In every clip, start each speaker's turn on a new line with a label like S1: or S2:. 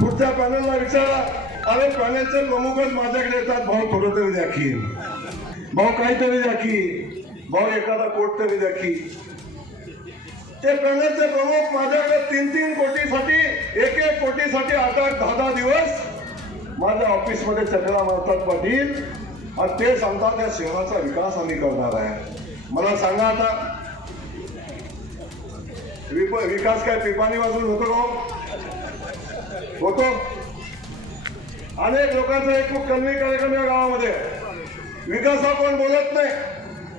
S1: पुढच्या पॅनलला विचारा. अरे पॅनलचे प्रमुखच माझ्याकडे येतात. भाऊ थोडं तरी द्या की. भाऊ काहीतरी द्या की. भाऊ एखादा कोट तरी द्या की. ते पॅनलचे प्रमुख माझ्याकडे तीन तीन कोटीसाठी एक एक कोटीसाठी आठ आठ दहा दहा दिवस माझ्या ऑफिसमध्ये चकरा मारतात पाटील. आणि ते सांगतात या शहराचा विकास आम्ही करणार आहे. मला सांगा आता. विप- विकास काय पिपाणी वाजून होतो का हो? होतो. अनेक लोकांचा एक खूप कमी कार्यक्रम या गावामध्ये. विकास हा कोण बोलत नाही.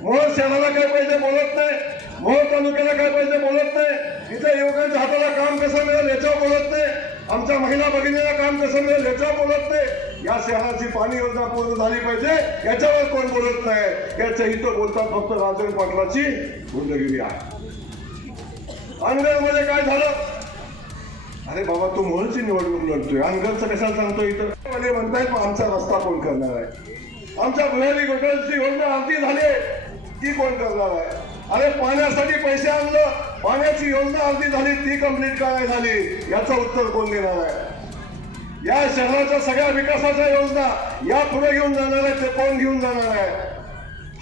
S1: मोहोळ शहराला काय पाहिजे बोलत नाही. मोहोळ तालुक्याला काय पाहिजे बोलत नाही. इथे युवकांच्या हाताला काम कसं मिळेल याच्यावर बोलत नाही. आमच्या महिला भगिनीला काम कसं मिळेल याच्यावर बोलत नाही. या शहराची पाणी योजना पूर्ण झाली पाहिजे याच्यावर कोण बोलत नाही. याच्या इथं बोलतात फक्त राजेंद्र पाटलाची गुंडगिरी आहे. अनगरमध्ये काय झालं? अरे बाबा तू मोहनची निवडणूक लढतोय. आणि अनगरचं कशाला सांगतो इथं? म्हणजे म्हणतायत मग आमचा रस्ता कोण करणार आहे? आमच्या भुयारी घोटाळ्याची योजना अर्धी झाली ती कोण करणार आहे? अरे पाण्यासाठी पैसे आणलं. पाण्याची योजना अर्धी झाली. ती कंप्लीट काय झाली. याचं उत्तर कोण देणार आहे? या शहराच्या सगळ्या विकासाच्या योजना या पुढे घेऊन जाणार आहे ते कोण घेऊन जाणार आहे?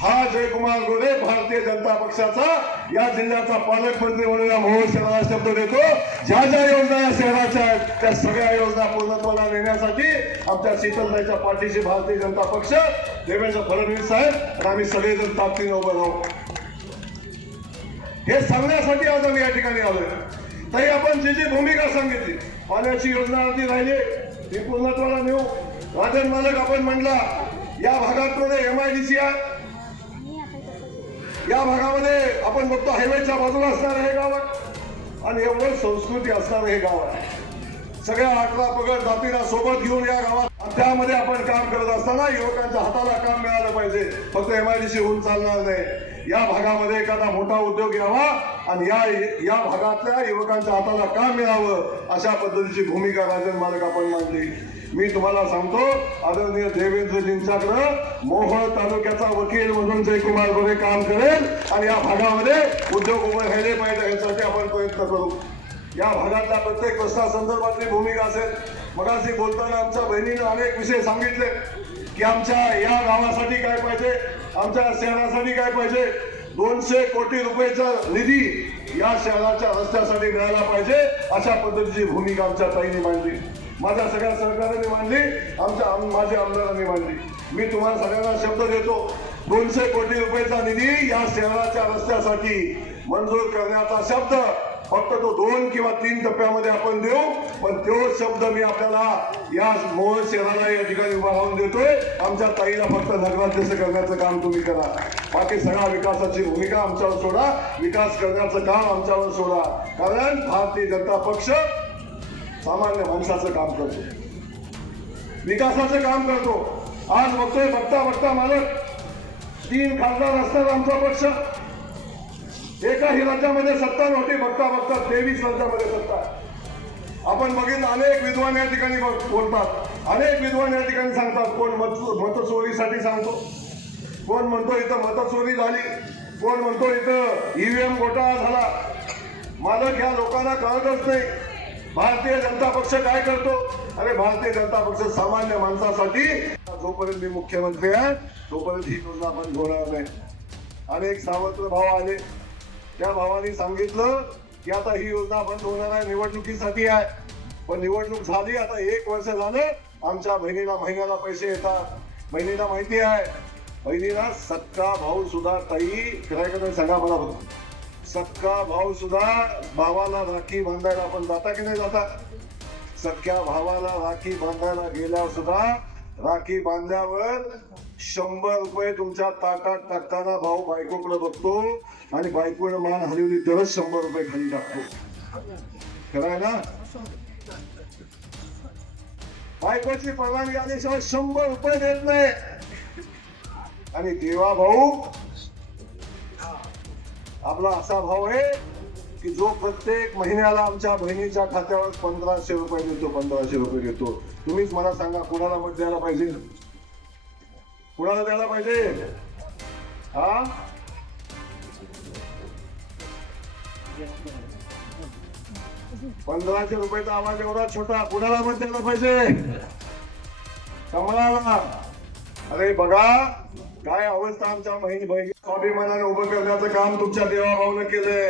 S1: हा जयकुमार गोरे भारतीय जनता पक्षाचा या जिल्ह्याचा पालकमंत्री म्हणून या मोहोळ शहराला शब्द देतो ज्या ज्या योजना या शहराच्या आहेत त्या सगळ्या योजना पूर्णत्वाला नेण्यासाठी आमच्या शीतलताईच्या पाठीशी भारतीय जनता पक्ष देवेंद्र फडणवीस साहेब आणि आम्ही सगळेजण ताकदीने उभं राहू. हे सांगण्यासाठी आज आम्ही या ठिकाणी आलोय. ताई आपण जी जी भूमिका सांगितली पाण्याची योजना आधी राहिली ती पूर्णत्वाला नेऊ. राजन मालक आपण म्हणला या भागात एम आय डी सी आहे या भागामध्ये आपण बघतो हायवेच्या बाजूला असणारं हे गाव आहे. आणि एवढं संस्कृती असणारं हे गाव आहे. सगळ्या अकरा पगड जातीला सोबत घेऊन या गावात. त्यामध्ये आपण काम करत असताना युवकांच्या हाताला काम मिळालं पाहिजे. फक्त एमआयडीसी होऊन चालणार नाही. या भागामध्ये एखादा मोठा उद्योग यावा आणि या या भागातल्या युवकांच्या हाताला काम मिळावं अशा पद्धतीची भूमिका राजन मालक आपण मांडली. मी तुम्हाला सांगतो आदरणीय देवेंद्रजींच्याकडं मोहोळ तालुक्याचा वकील म्हणून जयकुमार गोरे काम करेल आणि या भागामध्ये उद्योग उभे राहिले पाहिजे यासाठी आपण प्रयत्न करू. या भागातल्या प्रत्येक प्रश्नासंदर्भातली भूमिका असेल. मगाशी बोलताना आमच्या बहिणीनं अनेक विषय सांगितले की आमच्या या गावासाठी काय पाहिजे आमच्या शहरासाठी काय पाहिजे? दोनशे कोटी रुपयेचा निधी या शहराच्या रस्त्यासाठी मिळाला पाहिजे अशा पद्धतीची भूमिका आमच्या ताईने मांडली. माझ्या सगळ्या सरकारांनी मांडली आमच्या आम- माझ्या आमदारांनी मांडली. मी तुम्हाला सगळ्यांना शब्द देतो दोनशे कोटी रुपयेचा निधी या शहराच्या रस्त्यासाठी मंजूर करण्याचा शब्द फक्त तो दोन किंवा तीन टप्प्यामध्ये आपण देऊ पण तो शब्द मी आपल्याला या मोहन शहराला या ठिकाणी उभा राहून देतोय. आमच्या ताईला फक्त नगराध्यक्ष करण्याचं काम तुम्ही करा. बाकी सगळ्या विकासाची भूमिका आमच्यावर सोडा. विकास करण्याचं काम आमच्यावर सोडा. कारण भारतीय जनता पक्ष सामान्य माणसाचं काम करतो. विकासाचं काम करतो. आज बघतोय बघता बघता मालक तीन खासदार असतात आमचा पक्ष. एकाही राज्यामध्ये सत्ता नव्हती बघता बघता तेवीस राज्यामध्ये सत्ता. आहे. आपण बघितलं अनेक विद्वान या ठिकाणी बोलतात. अनेक विद्वान या ठिकाणी सांगतात कोण मत मतचोरीसाठी सांगतो. कोण म्हणतो इथं मतचोरी झाली कोण म्हणतो इथं ईव्हीएम घोटाळा झाला. मालक ह्या लोकांना कळतच नाही. भारतीय जनता पक्ष काय करतो? अरे भारतीय जनता पक्ष सामान्य माणसासाठी जोपर्यंत मी मुख्यमंत्री आहे तोपर्यंत ही योजना आपण घेणार नाही. अनेक सावत्र भाव आले. त्या भावाने सांगितलं की आता ही योजना बंद होणार आहे निवडणुकीसाठी आहे. पण निवडणूक झाली आता एक वर्ष झाले आमच्या बहिणीला महिन्याला पैसे येतात. बहिणीला माहिती आहे बहिणीला सक्का भाऊ सुद्धा ताई काय सांगा मला बघा सक्का भाऊ सुद्धा भावाला राखी बांधायला आपण जाता की नाही जाता? सख्या भावाला राखी बांधायला गेल्यावर सुद्धा राखी बांधल्यावर शंभर रुपये तुमच्या ताटात टाकताना भाऊ बायकोकडे बघतो आणि बायकोनं मान हलवली तरच शंभर रुपये खाली टाकतो. खरं आहे ना? बायकोची परवानगी आल्याशिवाय शंभर रुपये देत नाही. आणि देवा भाऊ आपला असा भाव आहे की जो प्रत्येक महिन्याला आमच्या बहिणीच्या खात्यावर पंधराशे रुपये देतो पंधराशे रुपये देतो तुम्हीच मला सांगा कुणाला मत द्यायला पाहिजे? कुणाला द्यायला पाहिजे? हा? पंधराशे रुपयाचा आवाज एवढा छोटा कुणाला मत द्यायला पाहिजे? कमळाला. अरे बघा काय अवस्था आमच्या बहिणी बहिणी स्वाभिमानाने उभं करण्याचं काम तुमच्या देवाभाऊनं केलंय.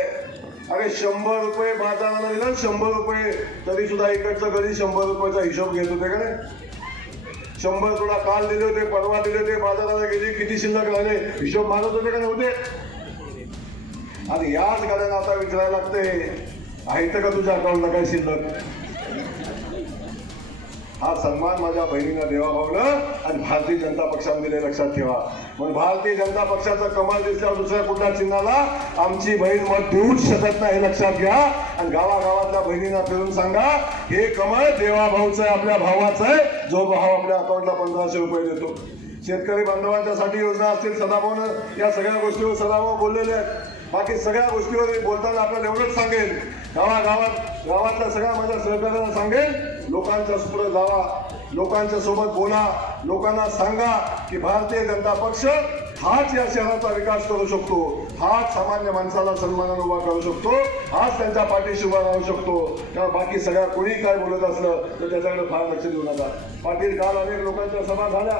S1: अरे शंभर रुपये बाजाराला दिलं शंभर रुपये तरी सुद्धा इकडचं कधी शंभर रुपयाचा हिशोब घेत होते का शंभर तुला काल दिले होते परवा दिले होते बाजाराला गेले किती शिल्लक राहिले हिशोब मारत होते का नव्हते? आणि याच गाड्यांना आता विचारायला लागते आहे का तुझ्या अकाउंटला काय शिल्लक? हा सन्मान माझ्या बहिणीला देवा भावलं आणि भारतीय जनता पक्षाने दिले लक्षात ठेवा. मग भारतीय जनता पक्षाचं कमाल दिसल्यावर दुसऱ्या कुठल्या चिन्हाला आमची बहीण मत देऊच शकत नाही हे लक्षात घ्या आणि गावागावातल्या बहिणींना फिरून सांगा हे कमळ देवा भाऊचं आहे आपल्या भावाचं आहे जो भाव आपल्या अकाउंटला पंधराशे रुपये देतो. शेतकरी बांधवांच्यासाठी योजना असतील सदाभाऊनं या सगळ्या गोष्टीवर सदाभाऊ बोललेले आहेत. बाकी सगळ्या गोष्टीवर मी बोलताना आपल्याला एवढंच सांगेल गावागावात गावातल्या सगळ्या माझ्या सहकार्यांना सांगेल लोकांच्या सुपुढे जावा. लोकांच्या सोबत बोला. लोकांना सांगा की भारतीय जनता पक्ष हाच या शहराचा विकास करू शकतो. हाच सामान्य माणसाला सन्मानाने उभा करू शकतो. हाच त्यांच्या पाठीशी उभा राहू शकतो. तेव्हा बाकी सगळ्या कोणी काय बोलत असलं तर त्याच्याकडे फार लक्ष देऊ नका. पाटील काल अनेक लोकांच्या सभा झाल्या.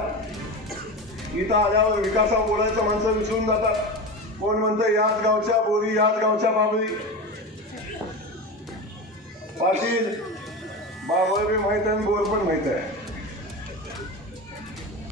S1: इथं आल्यावर विकासावर बोलायचं माणसं विसरून जातात. कोण म्हणतं याच गावच्या बोरी याच गावच्या बाबरी? पाटील बाबर बी माहीत आहे आणि बोर पण माहीत आहे.